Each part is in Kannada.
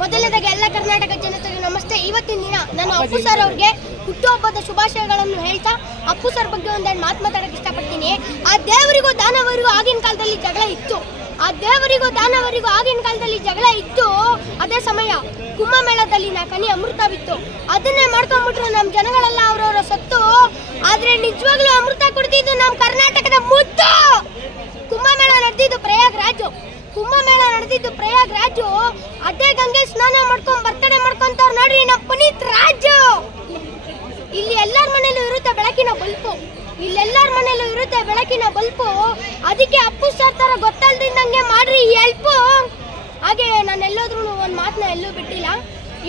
ಮೊದಲನೇದಾಗಿ ಎಲ್ಲ ಕರ್ನಾಟಕ ಜನತೆಗೆ ನಮಸ್ತೆ. ಇವತ್ತಿನ ದಿನ ನನ್ನ ಅಪ್ಪು ಸರ್ ಅವ್ರಿಗೆ ಹುಟ್ಟುಹಬ್ಬದ ಶುಭಾಶಯಗಳನ್ನು ಹೇಳ್ತಾ ಅಪ್ಪು ಸರ್ ಬಗ್ಗೆ ಒಂದೆರಡು ಮಾತು ಮಾತಾಡಕ್ಕೆ ಇಷ್ಟಪಡ್ತೀನಿ. ಆ ದೇವರಿಗೂ ದಾನವರಿಗೂ ಆಗಿನ ಕಾಲದಲ್ಲಿ ಜಗಳ ಇತ್ತು. ಆ ದೇವರಿಗೂ ದಾನವರಿಗೂ ಆಗಿನ ಕಾಲದಲ್ಲಿ ಜಗಳ ಇತ್ತು. ಅದೇ ಸಮಯ ಕುಂಭಮೇಳದಲ್ಲಿ ನಾ ಕನಿ ಅಮೃತ ಬಿತ್ತು. ಅದನ್ನೇ ಮಾಡ್ಕೊಂಡ್ಬಿಟ್ರು ನಮ್ಮ ಜನಗಳೆಲ್ಲ ಅವರವರ ಸತ್ತು. ಆದ್ರೆ ನಿಜವಾಗ್ಲೂ ಅಮೃತ ಕುಡಿದಿದ್ದು ನಮ್ಮ ಕರ್ನಾಟಕದ ಮುದ್ದು ಕುಂಭಮೇಳ ನಡೆದಿದ್ದು ಪ್ರಯಾಗ್ರಾಜು. ಕುಂಭಮೇಳ ನಡೆದಿದ್ದು ಪ್ರಯಾಗ್ರಾಜು. ಅದೇ ಪುನೀತ್ ರಾಜು! ಇಲ್ಲಿ ಎಲ್ಲರ ಮನೇಲೂ ಇರುತ್ತೆ ಬೆಳಕಿನ ಬಲ್ಪು. ಇಲ್ಲೆಲ್ಲರ ಮನೇಲೂ ಇರುತ್ತೆ ಬೆಳಕಿನ ಬಲ್ಪು. ಅದಕ್ಕೆ ಅಪ್ಪು ಸರ್ ತರ ಗೊತ್ತಲ್ದಿಂದಂಗೆ ಮಾಡ್ರಿ ಹೆಲ್ಪ್ ಹಾಗೆ ನಾನು ಎಲ್ಲೋದ್ರೂ ಒಂದು ಮಾತನ್ನ ಎಲ್ಲೂ ಬಿಟ್ಟಿಲ್ಲ.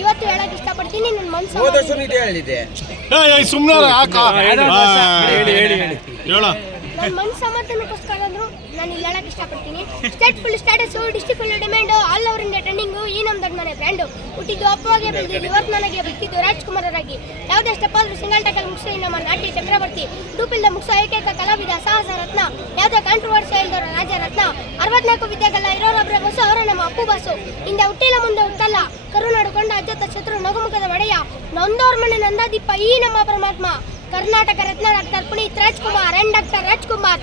ಇವತ್ತು ಹೇಳಕ್ ಇಷ್ಟಪಡ್ತೀನಿ ನನ್ನ ಮನ್ಸು ಹೋದ ವರ್ಷ ಇದೆ ಹೇಳಿದೆ ಸುಮ್ಮನೆ ಯಾಕ? ಹೇಳಿ ಹೇಳಿ ಹೇಳಿ ನನ್ನ ಸಮರ್ಥನಕ್ಕೋಸ್ಕರ ಅಂದ್ರು ನಾನು ಇಲ್ಲಿ ಹೇಳಕ್ ಇಷ್ಟಪಡ್ತೀನಿ. State full status district full demand all over India trending ಈ ನಮ್ಮ ದೊಡ್ಡ ಮನೆ ಬ್ರ್ಯಾಂಡು. ಹುಟ್ಟಿದ್ದು ಅಪ್ಪವಾಗಿ ಬೆಳೆದಿದ್ದು ಇವತ್ತು ನನಗೆ ಬಿಟ್ಟಿದ್ದು ರಾಜ್ಕುಮಾರರಾಗಿ ಯಾವುದೇ ಸ್ಟೆಪ್ ಆದರೂ ಸಿಂಗಲ್ ಟ್ಯಾಕಲ್ ಮುಗಿಸಿ ನಮ್ಮ ನಾಟಿ ಚಕ್ರವರ್ತಿ ಡೂಪಿಲ್ದ ಮುಗಿಸೋ ಏಕೈಕ ಕಲಾವಿದ ಸಾಹಸ ರತ್ನ ಯಾವುದೇ ಕಾಂಟ್ರವರ್ಸಿ ಇಲ್ದವರ ರಾಜ ರತ್ನ ಅರವತ್ನಾಲ್ಕು ವಿದ್ಯೆಗಳ ಇರೋರೊಬ್ಬರ ಬಸ್ಸು ಅವರ ನಮ್ಮ ಅಪ್ಪು ಬಸ್ಸು. ಹಿಂದೆ ಹುಟ್ಟಿಲ್ಲ ಮುಂದೆ ಹುಟ್ಟಲ್ಲ. ಕರುನಾಡು ಕೊಂಡ ಅಜ್ಜತ್ತ ಶತ್ರು ನಗುಮುಖದ ಒಡೆಯ ನೊಂದೋರ್ ಮನೆ ನಂದಾದೀಪ ಈ ನಮ್ಮ ಪರಮಾತ್ಮ. Karnataka Ratna doctor Puneeth Rajkumar and doctor Rajkumar.